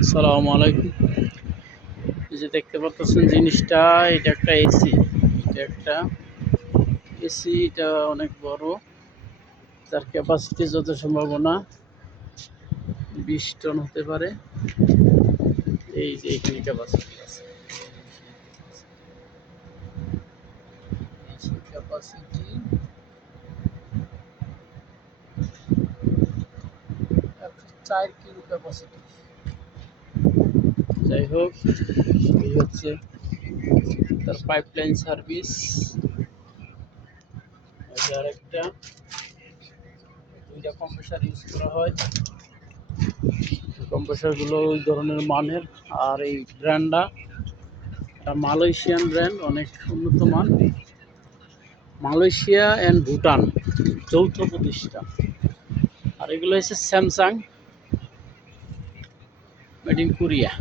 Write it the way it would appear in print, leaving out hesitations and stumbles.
আসসালামু আলাইকুম। এই যে দেখতে পাচ্ছেন জিনিসটা, এটা একটা এসি। এটা একটা এসি, এটা অনেক বড়। তার ক্যাপাসিটি যত সম্ভাবনা 20 টন হতে পারে। এই যে এখানে ক্যাপাসিটি আছে, ক্যাপাসিটি 4 কিলো ক্যাপাসিটি। যাই হোক, এই হচ্ছে তার পাইপলাইন সার্ভিস। আর একটা 2টা কম্প্রেসার ইউজ করা হয়। কম্প্রেসারগুলো ওই ধরনের মানের। আর এই ব্র্যান্ডটা একটা মালয়েশিয়ান ব্র্যান্ড, অনেক উন্নত মান। মালয়েশিয়া অ্যান্ড ভুটান যৌথ প্রতিষ্ঠান। আর এগুলো হচ্ছে স্যামসাং, মেড ইন কোরিয়া।